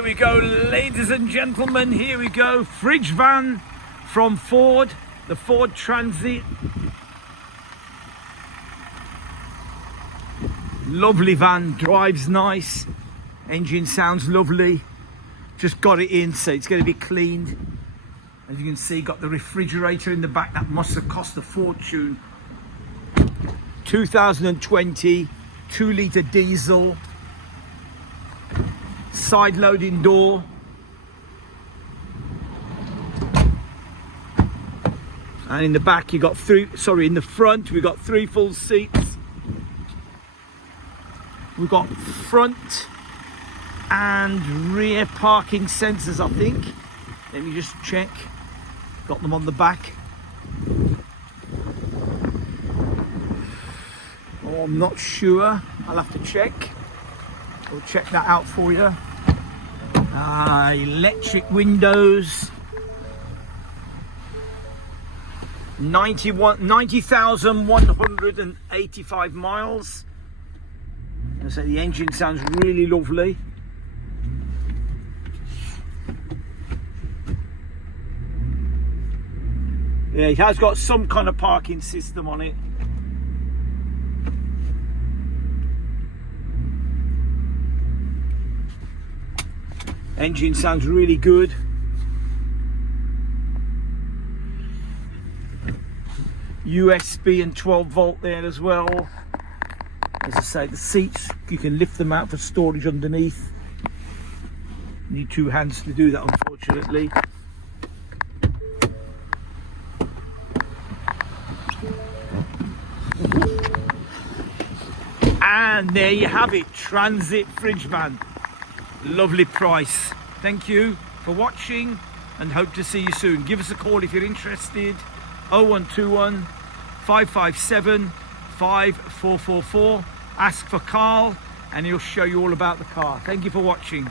Here we go, ladies and gentlemen, here we go. Fridge van from Ford, the Ford Transit. Lovely van, drives nice, engine sounds lovely. Just got it in, so it's going to be cleaned. As you can see, got the refrigerator in the back. That must have cost a fortune. 2020, 2-litre diesel. Side loading door. And in the back you got in the front we got 3 full seats. We've got front and rear parking sensors, I think. Let me just check. Got them on the back. Oh, I'm not sure. I'll have to check. We'll check that out for you. Electric windows. 90,185 miles. So the engine sounds really lovely. Yeah, it has got some kind of parking system on it. Engine sounds really good. USB and 12 volt there as well. As I say, the seats, you can lift them out for storage underneath. Need 2 hands to do that, unfortunately. And there you have it, Transit fridge van. Lovely price. Thank you for watching and hope to see you soon. Give us a call if you're interested. 0121 557 5444. Ask for Carl and he'll show you all about the car. Thank you for watching.